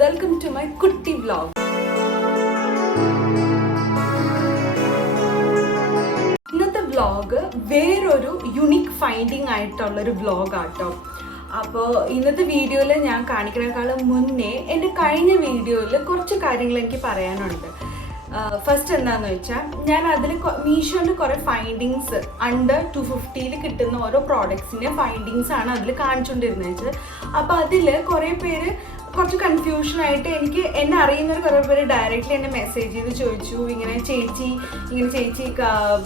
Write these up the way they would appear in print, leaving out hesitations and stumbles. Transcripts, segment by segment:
Welcome to my കുട്ടി vlog. ഇന്നത്തെ vlog വേറൊരു യുണീക്ക് ഫൈൻഡിങ് ആയിട്ടുള്ളൊരു വ്ലോഗാട്ടോ. അപ്പോൾ ഇന്നത്തെ വീഡിയോയിൽ ഞാൻ കാണിക്കുന്നതിനേക്കാളും മുന്നേ എൻ്റെ കഴിഞ്ഞ വീഡിയോയിൽ കുറച്ച് കാര്യങ്ങൾ എനിക്ക് പറയാനുണ്ട്. ഫസ്റ്റ് എന്താണെന്ന് വെച്ചാൽ ഞാൻ അതിൽ മീഷോൻ്റെ കുറേ ഫൈൻഡിങ്സ് അണ്ടർ 250 കിട്ടുന്ന ഓരോ പ്രോഡക്ട്സിൻ്റെ ഫൈൻഡിങ്സ് ആണ് അതിൽ കാണിച്ചുകൊണ്ടിരുന്നത്. അപ്പോൾ അതിൽ കുറേ പേര് കുറച്ച് കൺഫ്യൂഷനായിട്ട് എന്നെ അറിയുന്നവർ കുറേ പേര് ഡയറക്റ്റ്ലി എന്നെ മെസ്സേജ് ചെയ്ത് ചോദിച്ചു, ഇങ്ങനെ ചേച്ചി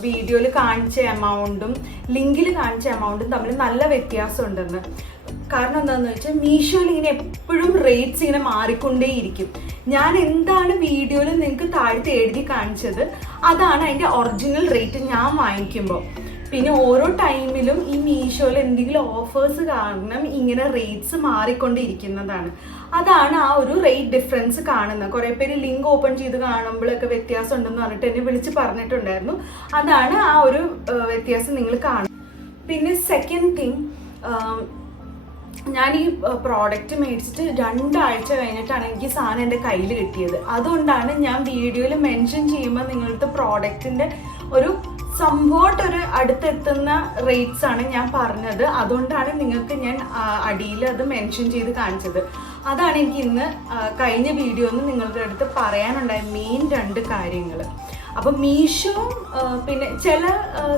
വീഡിയോയിൽ കാണിച്ച എമൗണ്ടും ലിങ്കിൽ കാണിച്ച എമൗണ്ടും തമ്മിൽ നല്ല വ്യത്യാസമുണ്ടെന്ന്. കാരണം എന്താണെന്ന് വെച്ചാൽ മീഷോയിൽ ഇങ്ങനെ എപ്പോഴും റേറ്റ്സ് ഇങ്ങനെ മാറിക്കൊണ്ടേയിരിക്കും. ഞാൻ എന്താണ് വീഡിയോയിൽ നിങ്ങൾക്ക് താഴ്ത്തി എഴുതി കാണിച്ചത് അതാണ് അതിൻ്റെ ഒറിജിനൽ റേറ്റ് ഞാൻ വാങ്ങിക്കുമ്പോൾ. പിന്നെ ഓരോ ടൈമിലും ഈ മീഷോയിൽ എന്തെങ്കിലും ഓഫേഴ്സ് കാരണം ഇങ്ങനെ റേറ്റ്സ് മാറിക്കൊണ്ടിരിക്കുന്നതാണ്. അതാണ് ആ ഒരു റേറ്റ് ഡിഫറൻസ് കാണുന്നത്. കുറേ പേര് ലിങ്ക് ഓപ്പൺ ചെയ്ത് കാണുമ്പോഴൊക്കെ വ്യത്യാസം ഉണ്ടെന്ന് പറഞ്ഞിട്ട് എന്നെ വിളിച്ച് പറഞ്ഞിട്ടുണ്ടായിരുന്നു. അതാണ് ആ ഒരു വ്യത്യാസം നിങ്ങൾ കാണുന്നത്. പിന്നെ സെക്കൻഡ് തിങ്, ഞാൻ ഈ പ്രോഡക്റ്റ് മേടിച്ചിട്ട് 2 ആഴ്ച കഴിഞ്ഞിട്ടാണ് എനിക്ക് സാധനം എൻ്റെ കയ്യിൽ കിട്ടിയത്. അതുകൊണ്ടാണ് ഞാൻ വീഡിയോയിൽ മെൻഷൻ ചെയ്യുമ്പോൾ നിങ്ങളുടെ പ്രോഡക്റ്റിൻ്റെ ഒരു സംഭവമായിട്ട് ഒരു അടുത്തെത്തുന്ന റേറ്റ്സ് ആണ് ഞാൻ പറഞ്ഞത്. അതുകൊണ്ടാണ് നിങ്ങൾക്ക് ഞാൻ അടിയിൽ അത് മെൻഷൻ ചെയ്ത് കാണിച്ചത്. അതാണ് എനിക്ക് ഇന്ന് കഴിഞ്ഞ വീഡിയോയിൽ നിങ്ങളുടെ അടുത്ത് പറയാനുണ്ടായ മെയിൻ 2 കാര്യങ്ങൾ. അപ്പം മീഷോ പിന്നെ ചില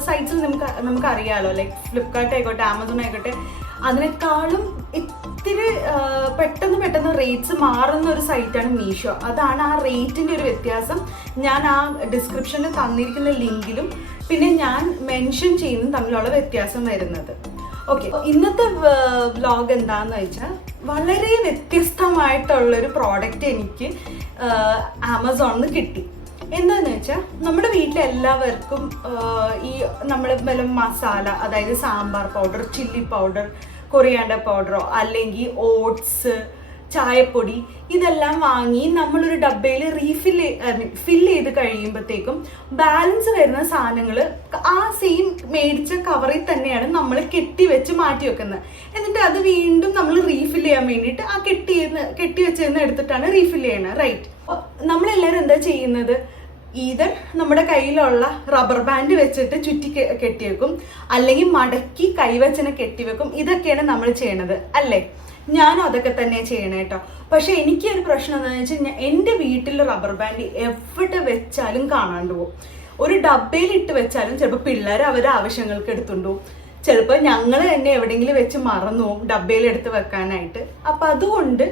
സൈറ്റ്സിൽ നമുക്കറിയാമല്ലോ, ലൈക്ക് ഫ്ലിപ്കാർട്ട് ആയിക്കോട്ടെ, ആമസോൺ ആയിക്കോട്ടെ, അതിനേക്കാളും ഇത്തിരി പെട്ടെന്ന് റേറ്റ്സ് മാറുന്ന ഒരു സൈറ്റാണ് മീഷോ. അതാണ് ആ റേറ്റിൻ്റെ ഒരു വ്യത്യാസം ഞാൻ ആ ഡിസ്ക്രിപ്ഷനിൽ തന്നിരിക്കുന്ന ലിങ്കിലും പിന്നെ ഞാൻ മെൻഷൻ ചെയ്യുന്നതും തമ്മിലുള്ള വ്യത്യാസം വരുന്നത്. ഓക്കെ, ഇന്നത്തെ വ്ലോഗ് എന്താണെന്ന് വെച്ചാൽ വളരെ വ്യത്യസ്തമായിട്ടുള്ളൊരു പ്രോഡക്റ്റ് എനിക്ക് ആമസോണിൽ നിന്ന് കിട്ടി. എന്താണെന്ന് വെച്ചാൽ നമ്മുടെ വീട്ടിലെല്ലാവർക്കും ഈ നമ്മൾ വല്ല മസാല, അതായത് sambar powder, chilli powder, coriander പൗഡറോ അല്ലെങ്കിൽ ഓട്സ്, ചായപ്പൊടി, ഇതെല്ലാം വാങ്ങി നമ്മളൊരു ഡബ്ബയിൽ ഫില്ല് ചെയ്ത് കഴിയുമ്പോഴത്തേക്കും ബാലൻസ് വരുന്ന സാധനങ്ങൾ ആ സെയിം മേടിച്ച കവറിൽ തന്നെയാണ് നമ്മൾ കെട്ടിവെച്ച് മാറ്റി വെക്കുന്നത്. എന്നിട്ട് അത് വീണ്ടും നമ്മൾ റീഫിൽ ചെയ്യാൻ വേണ്ടിയിട്ട് ആ കെട്ടി വെച്ചെന്ന് എടുത്തിട്ടാണ് റീഫിൽ ചെയ്യണത്, റൈറ്റ്? നമ്മളെല്ലാവരും എന്താ ചെയ്യുന്നത്? ഈതർ നമ്മുടെ കയ്യിലുള്ള റബ്ബർ ബാൻഡ് വെച്ചിട്ട് ചുറ്റി കെട്ടിവെക്കും, അല്ലെങ്കിൽ മടക്കി കൈവച്ചനെ കെട്ടിവെക്കും. ഇതൊക്കെയാണ് നമ്മൾ ചെയ്യണത്, അല്ലേ? ഞാനും അതൊക്കെ തന്നെ ചെയ്യണേ കേട്ടോ. പക്ഷെ എനിക്കൊരു പ്രശ്നം എന്താണെന്ന് വെച്ച് കഴിഞ്ഞാൽ എൻ്റെ വീട്ടിൽ റബ്ബർ ബാൻഡ് എവിടെ വെച്ചാലും കാണാണ്ട് പോകും. ഒരു ഡബ്ബയിൽ ഇട്ട് വെച്ചാലും ചിലപ്പോൾ പിള്ളേർ അവരുടെ ആവശ്യങ്ങൾക്ക് എടുത്തുകൊണ്ട് പോകും, ചിലപ്പോൾ ഞങ്ങൾ തന്നെ എവിടെയെങ്കിലും വെച്ച് മറന്നു പോകും ഡബ്ബയിൽ എടുത്ത് വെക്കാനായിട്ട്. അപ്പം അതുകൊണ്ട്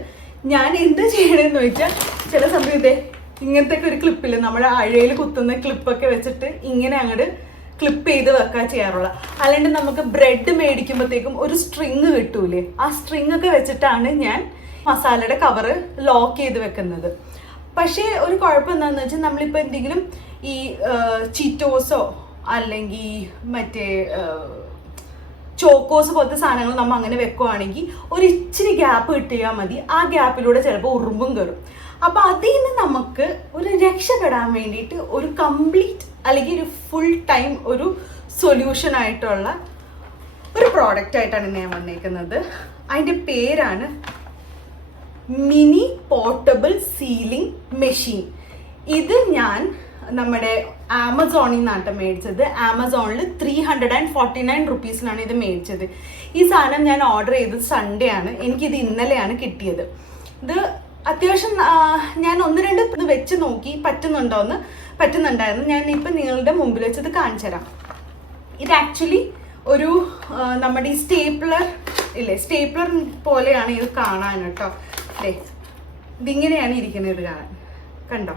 ഞാൻ എന്ത് ചെയ്യണമെന്ന് വെച്ചാൽ ചില സമയത്തെ ഇങ്ങനത്തെ ഒരു ക്ലിപ്പിൽ നമ്മുടെ അഴയിൽ കുത്തുന്ന ക്ലിപ്പൊക്കെ വെച്ചിട്ട് ഇങ്ങനെ അങ്ങോട്ട് ക്ലിപ്പ് ചെയ്ത് വെക്കാൻ ചെയ്യാറുള്ള. അല്ലാണ്ട് നമുക്ക് ബ്രെഡ് മേടിക്കുമ്പോഴത്തേക്കും ഒരു സ്ട്രിങ് കിട്ടൂലേ, ആ സ്ട്രിങ് ഒക്കെ വെച്ചിട്ടാണ് ഞാൻ മസാലയുടെ കവറ് ലോക്ക് ചെയ്ത് വെക്കുന്നത്. പക്ഷേ ഒരു കുഴപ്പം എന്താണെന്ന് വെച്ചാൽ നമ്മളിപ്പോൾ എന്തെങ്കിലും ഈ ചീറ്റോസോ അല്ലെങ്കിൽ മറ്റേ ചോക്കോസ് പോലത്തെ സാധനങ്ങൾ നമ്മൾ അങ്ങനെ വെക്കുവാണെങ്കിൽ ഒരു ഇച്ചിരി ഗ്യാപ്പ് കിട്ടിയാൽ മതി. ആ ഗ്യാപ്പിലൂടെ ചിലപ്പോൾ ഉറുമ്പും കയറും. അപ്പോൾ അതിൽ നിന്ന് നമുക്ക് ഒരു രക്ഷപ്പെടാൻ വേണ്ടിയിട്ട് ഒരു കംപ്ലീറ്റ് അല്ലെങ്കിൽ ഒരു ഫുൾ ടൈം ഒരു സൊല്യൂഷൻ ആയിട്ടുള്ള ഒരു പ്രോഡക്റ്റ് ആയിട്ടാണ് ഞാൻ വന്നേക്കുന്നത്. അതിൻ്റെ പേരാണ് മിനി പോർട്ടബിൾ സീലിംഗ് മെഷീൻ. ഇത് ഞാൻ നമ്മുടെ ആമസോണിൽ നിന്നാണ് മേടിച്ചത്. ആമസോണിൽ 349 റുപ്പീസിനാണ് ഇത് മേടിച്ചത്. ഈ സാധനം ഞാൻ ഓർഡർ ചെയ്തത് സൺഡേ ആണ്. എനിക്കിത് ഇന്നലെയാണ് കിട്ടിയത്. ഇത് അത്യാവശ്യം ഞാൻ 1-2 വെച്ച് നോക്കി പറ്റുന്നുണ്ടായിരുന്നു. ഞാൻ ഇപ്പം നിങ്ങളുടെ മുമ്പിൽ വെച്ചത് കാണിച്ചു തരാം. ഇത് ആക്ച്വലി ഒരു നമ്മുടെ ഈ സ്റ്റേപ്ലർ പോലെയാണ് ഇത് കാണാൻ കേട്ടോ. അല്ലേ, ഇതിങ്ങനെയാണ് ഇരിക്കുന്നത്. ഇത് കാണാൻ കണ്ടോ?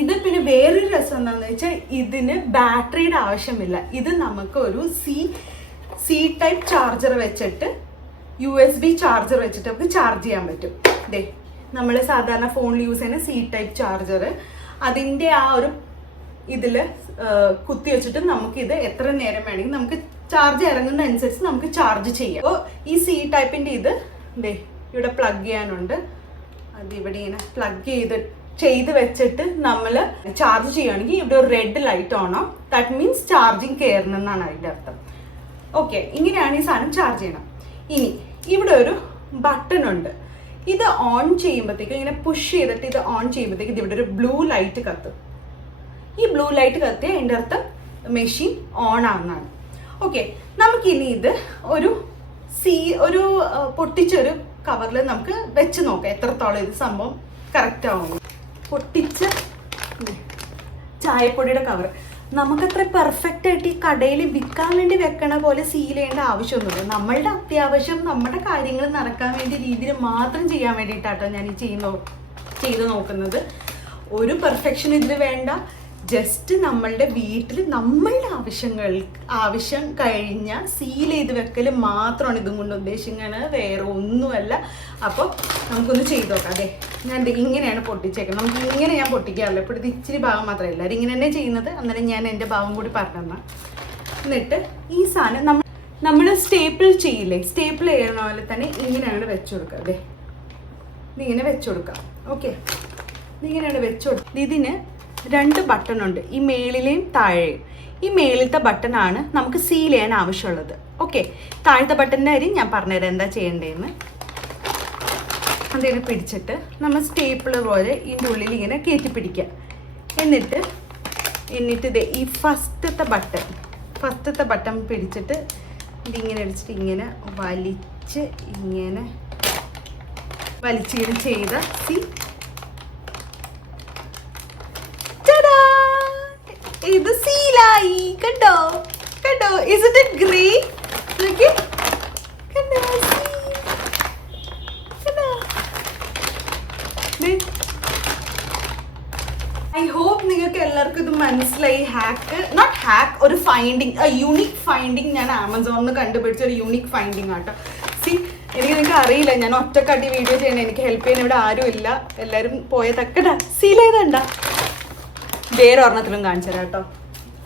ഇത് പിന്നെ വേറൊരു രസം എന്താണെന്ന് വെച്ചാൽ ഇതിന് ബാറ്ററിയുടെ ആവശ്യമില്ല. ഇത് നമുക്ക് ഒരു സി ടൈപ്പ് ചാർജർ വെച്ചിട്ട് USB ചാർജർ വെച്ചിട്ട് നമുക്ക് ചാർജ് ചെയ്യാൻ പറ്റും. ദേ, നമ്മൾ സാധാരണ ഫോണിൽ യൂസ് ചെയ്യുന്ന സി ടൈപ്പ് ചാർജർ, അതിൻ്റെ ആ ഒരു ഇതിൽ കുത്തി വെച്ചിട്ട് നമുക്കിത് എത്ര നേരം വേണമെങ്കിൽ നമുക്ക് ചാർജ് ഇറങ്ങുന്ന അനുസരിച്ച് നമുക്ക് ചാർജ് ചെയ്യാം. അപ്പോൾ ഈ സി ടൈപ്പിൻ്റെ ഇത് ദേ ഇവിടെ പ്ലഗ് ചെയ്യാനുണ്ട്. അതിവിടെ ഇങ്ങനെ പ്ലഗ് ചെയ്ത് വെച്ചിട്ട് നമ്മൾ ചാർജ് ചെയ്യുകയാണെങ്കിൽ ഇവിടെ ഒരു റെഡ് ലൈറ്റ് ഓൺ ആവും. ദാറ്റ് മീൻസ് ചാർജിങ് കയറണം എന്നാണ് അതിൻ്റെ അർത്ഥം. ഓക്കെ, ഇങ്ങനെയാണ് ഈ സാധനം ചാർജ് ചെയ്യണം. ഇനി ഇവിടെ ഒരു ബട്ടൺ ഉണ്ട്. ഇത് ഓൺ ചെയ്യുമ്പോഴത്തേക്കും ഇങ്ങനെ പുഷ് ചെയ്തിട്ട് ഇത് ഓൺ ചെയ്യുമ്പോഴത്തേക്കും ഇത് ഇവിടെ ഒരു ബ്ലൂ ലൈറ്റ് കത്തും. ഈ ബ്ലൂ ലൈറ്റ് കത്തിയ എൻ്റെ അർത്ഥം മെഷീൻ ഓൺ ആവുന്നതാണ്. ഓക്കെ, നമുക്കിനി ഇത് ഒരു പൊട്ടിച്ചൊരു കവറിൽ നമുക്ക് വെച്ച് നോക്കാം എത്രത്തോളം ഇത് സംഭവം കറക്റ്റ് ആവുന്നു. പൊട്ടിച്ച ചായപ്പൊടിയുടെ കവർ നമുക്കത്ര പെർഫെക്റ്റ് ആയിട്ട് ഈ കടയിൽ വിൽക്കാൻ വേണ്ടി വെക്കണ പോലെ സീൽ ചെയ്യേണ്ട ആവശ്യമൊന്നുമില്ല. നമ്മളുടെ അത്യാവശ്യം നമ്മുടെ കാര്യങ്ങൾ നടക്കാൻ വേണ്ടി രീതിയിൽ മാത്രം ചെയ്യാൻ വേണ്ടിയിട്ടാട്ടോ ഞാൻ ഈ ചെയ്ത് നോക്കുന്നത്. ഒരു പെർഫെക്ഷൻ ഇതിൽ വേണ്ട. ജസ്റ്റ് നമ്മളുടെ വീട്ടിൽ നമ്മളുടെ ആവശ്യം കഴിഞ്ഞാൽ സീൽ ചെയ്ത് വെക്കൽ മാത്രമാണ് ഇതും കൊണ്ട് ഉദ്ദേശിക്കുന്നത്, വേറെ ഒന്നുമല്ല. അപ്പോൾ നമുക്കൊന്ന് ചെയ്ത് നോക്കാം. അതെ, ഞാൻ ഇങ്ങനെയാണ് പൊട്ടിച്ചേക്കുന്നത്. നമുക്ക് ഇങ്ങനെ ഞാൻ പൊട്ടിക്കാറില്ല. ഇപ്പോൾ ഇത് ഇച്ചിരി ഭാഗം മാത്രമല്ല, എല്ലാവരും ഇങ്ങനെ തന്നെ ചെയ്യുന്നത്. അന്നേരം ഞാൻ എൻ്റെ ഭാഗം കൂടി പറഞ്ഞെന്നാൽ. എന്നിട്ട് ഈ സാധനം നമ്മൾ സ്റ്റേപ്പിൾ ചെയ്യില്ലേ, സ്റ്റേപ്പിൾ ചെയ്യുന്ന പോലെ തന്നെ ഇങ്ങനെയാണ് വെച്ച് കൊടുക്കുക. അതെ, ഇതിങ്ങനെ വെച്ച് കൊടുക്കാം. ഓക്കെ, ഇതിങ്ങനെയാണ് വെച്ച് കൊടുക്കുക. ഇതിന് 2 ബട്ടൺ ഉണ്ട്, ഈ മേളിലെയും താഴെയും. ഈ മേളിലത്തെ ബട്ടണാണ് നമുക്ക് സീൽ ചെയ്യാൻ ആവശ്യമുള്ളത്. ഓക്കെ, താഴത്തെ ബട്ടൻ്റെ കാര്യം ഞാൻ പറഞ്ഞുതരാം എന്താ ചെയ്യേണ്ടതെന്ന്. അതിനെ പിടിച്ചിട്ട് നമ്മൾ സ്റ്റേപ്പിളർ പോലെ ഇതിൻ്റെ ഉള്ളിൽ ഇങ്ങനെ കയറ്റി പിടിക്കുക. എന്നിട്ട് ഇത് ഈ ഫസ്റ്റത്തെ ബട്ടൺ പിടിച്ചിട്ട് ഇതിങ്ങനെ അടിച്ചിട്ട് ഇങ്ങനെ ഇങ്ങനെ ചെയ്ത ഇത് സീലായി. കണ്ടോ? Is it great? Look it. കണ്ടോ? ഐ ഹോപ്പ് നിങ്ങൾക്ക് എല്ലാവർക്കും ഇത് മനസ്സിലായി. നോട്ട് ഹാക്ക്, ഒരു യൂണിക് ഫൈൻഡിങ് ഞാൻ ആമസോണിൽ കണ്ടുപിടിച്ച ഒരു യൂണിക് ഫൈൻഡിങ് ആട്ടോ. നിങ്ങൾക്ക് അറിയില്ല, ഞാൻ ഒറ്റക്കാട്ടി വീഡിയോ ചെയ്യണം. എനിക്ക് ഹെൽപ്പ് ചെയ്യാൻ ഇവിടെ ആരും ഇല്ല. എല്ലാവരും പോയ തക്കട സീൽ ചെയ്തണ്ട. വേറെ ഒരെണ്ണത്തിലും കാണിച്ചു തരാം കേട്ടോ.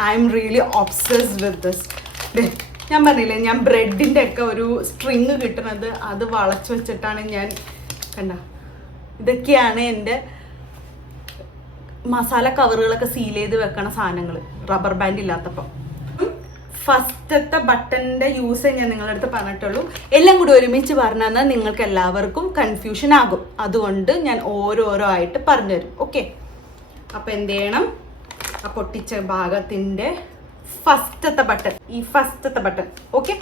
I am really obsessed with this. ഞാൻ പറഞ്ഞില്ലേ, ഞാൻ ബ്രെഡിൻ്റെ ഒക്കെ ഒരു സ്ട്രിങ് കിട്ടുന്നത് അത് വളച്ച് വെച്ചിട്ടാണ് ഞാൻ. ഇതൊക്കെയാണ് എൻ്റെ മസാല കവറുകളൊക്കെ സീൽ ചെയ്ത് വെക്കണ സാധനങ്ങൾ, റബ്ബർ ബാൻഡ് ഇല്ലാത്തപ്പം. ഫസ്റ്റത്തെ ബട്ടൻ്റെ യൂസ് ഞാൻ നിങ്ങളുടെ അടുത്ത് പറഞ്ഞിട്ടുള്ളൂ. എല്ലാം കൂടി ഒരുമിച്ച് പറഞ്ഞു തന്നാൽ നിങ്ങൾക്ക് എല്ലാവർക്കും കൺഫ്യൂഷൻ ആകും. അതുകൊണ്ട് ഞാൻ ഓരോരോ ആയിട്ട് പറഞ്ഞുതരും. ഓക്കെ, അപ്പം എന്ത് ചെയ്യണം? ആ പൊട്ടിച്ച ഭാഗത്തിൻ്റെ ഫസ്റ്റത്തെ ബട്ടൺ ഓക്കെ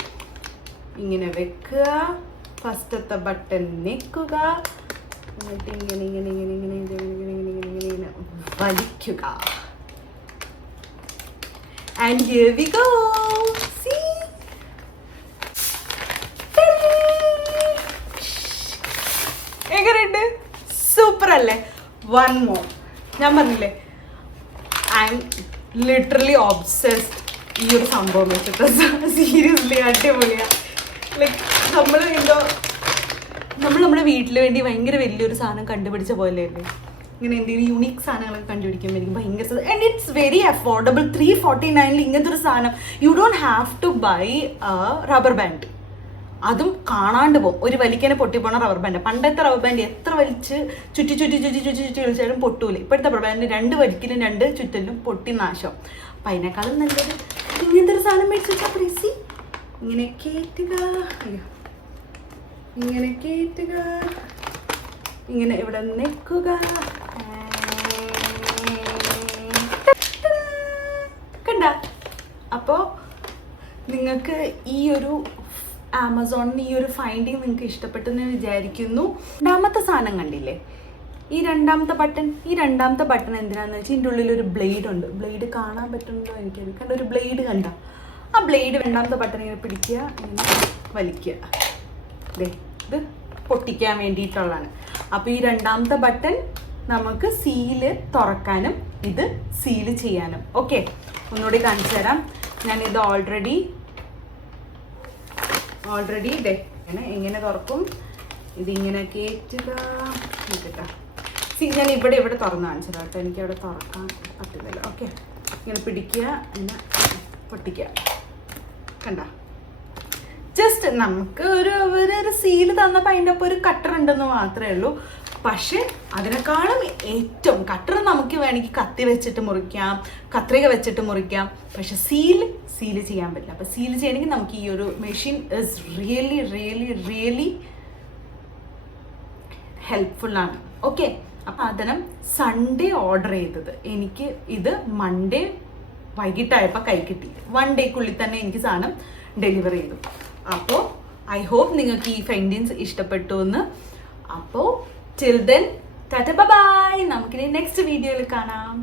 ഇങ്ങനെ വെക്കുക. ഫസ്റ്റത്തെ ബട്ടൺ നിൽക്കുക. എന്നിട്ട് ഇങ്ങനെ വലിക്കുക. And here we go. See? എങ്ങനെയുണ്ട്? സൂപ്പർ അല്ലേ? One more. ഞാൻ പറഞ്ഞില്ലേ, ഐ എം ലിറ്ററലി ഒബ്സസ്ഡ് ഈ ഒരു സംഭവം വെച്ചിട്ട്. സീരിയസ്ലി അടിപൊളിയാണ്. ലൈക്ക് നമ്മൾ നമ്മുടെ വീട്ടിൽ വേണ്ടി ഭയങ്കര വലിയൊരു സാധനം കണ്ടുപിടിച്ച പോലെയല്ലേ. ഇങ്ങനെ എന്തെങ്കിലും യൂണീക്ക് സാധനങ്ങളൊക്കെ കണ്ടുപിടിക്കുമ്പോൾ എനിക്ക് ഭയങ്കര. And it's very affordable. 349 ഇങ്ങനത്തെ ഒരു സാധനം. You don't have to buy rubber band. അതും കാണാണ്ട് പോകും. ഒരു വലിക്കനെ പൊട്ടിപ്പോണ റബ്ബർ ബാൻഡ്. പണ്ടത്തെ റബ്ബർ ബാൻഡ് എത്ര വലിച്ച് ചുറ്റി കളിച്ചാലും പൊട്ടൂല. ഇപ്പോഴത്തെ റബ്ബർ ബാൻഡ് 2 വലിക്കലും 2 ചുറ്റലും പൊട്ടി നാശം. അപ്പം അതിനേക്കാളും നല്ലത് ഇങ്ങനത്തെ ഒരു സാധനം മേടിച്ച് വെച്ചാൽ പ്രസി ഇങ്ങനെ കയറ്റുക. ഇങ്ങനെ ഇവിടെ നിൽക്കുക. കണ്ട? അപ്പോൾ നിങ്ങൾക്ക് ഈ ഒരു ആമസോണിന് ഈ ഒരു ഫൈൻഡിങ് നിങ്ങൾക്ക് ഇഷ്ടപ്പെട്ടെന്ന് വിചാരിക്കുന്നു. രണ്ടാമത്തെ സാധനം കണ്ടില്ലേ, ഈ രണ്ടാമത്തെ ബട്ടൺ എന്തിനാന്ന് വെച്ചാൽ ഇതിൻ്റെ ഉള്ളിലൊരു ബ്ലേഡ് ഉണ്ട്. ബ്ലേഡ് കാണാൻ പറ്റുന്നുണ്ടോ എനിക്കത്? കണ്ട, ഒരു ബ്ലേഡ് കണ്ട? ആ ബ്ലേഡ് രണ്ടാമത്തെ ബട്ടൺ ഇങ്ങനെ പിടിക്കുക, ഇങ്ങനെ വലിക്കുക. ഇത് പൊട്ടിക്കാൻ വേണ്ടിയിട്ടുള്ളതാണ്. അപ്പോൾ ഈ രണ്ടാമത്തെ ബട്ടൺ നമുക്ക് സീല് തുറക്കാനും ഇത് സീല് ചെയ്യാനും. ഓക്കെ, ഒന്നുകൂടി കാണിച്ചു തരാം. ഞാനിത് ഓൾറെഡി എങ്ങനെ തുറക്കും? ഇതിങ്ങനെ കയറ്റുക. ഞാൻ ഇവിടെ തുറന്ന് കാണിച്ചു തരാം കേട്ടോ. എനിക്കവിടെ തുറക്കാൻ പറ്റുന്നില്ല. ഓക്കെ, ഇങ്ങനെ പിടിക്കുക, ഇങ്ങനെ പൊട്ടിക്കുക. കണ്ട? ജസ്റ്റ് നമുക്ക് ഒരു സീല് തന്നപ്പോൾ അതിൻ്റെ ഒപ്പം ഒരു കട്ടർ ഉണ്ടെന്ന് മാത്രമേ ഉള്ളൂ. പക്ഷെ അതിനേക്കാളും ഏറ്റവും കട്ടർ നമുക്ക് വേണമെങ്കിൽ കത്തി വെച്ചിട്ട് മുറിക്കാം, കത്രിക വെച്ചിട്ട് മുറിക്കാം. പക്ഷെ സീൽ ചെയ്യാൻ പറ്റില്ല. അപ്പോൾ സീൽ ചെയ്യണമെങ്കിൽ നമുക്ക് ഈ ഒരു machine is really really really ഹെൽപ്ഫുള്ളാണ്. ഓക്കെ, അപ്പം അതിനും സൺഡേ ഓർഡർ ചെയ്തത്, എനിക്ക് ഇത് മൺഡേ വൈകിട്ടായപ്പോൾ കൈ കിട്ടി. 1 ഡേക്കുള്ളിൽ തന്നെ എനിക്ക് സാധനം ഡെലിവർ ചെയ്തു. അപ്പോൾ ഐ ഹോപ്പ് നിങ്ങൾക്ക് ഈ ഫൈൻഡിങ്സ് ഇഷ്ടപ്പെട്ടു എന്ന്. അപ്പോൾ ടിൽ ദെൻ ടാറ്റ ബൈ. നമുക്കിനി നെക്സ്റ്റ് വീഡിയോയിൽ കാണാം.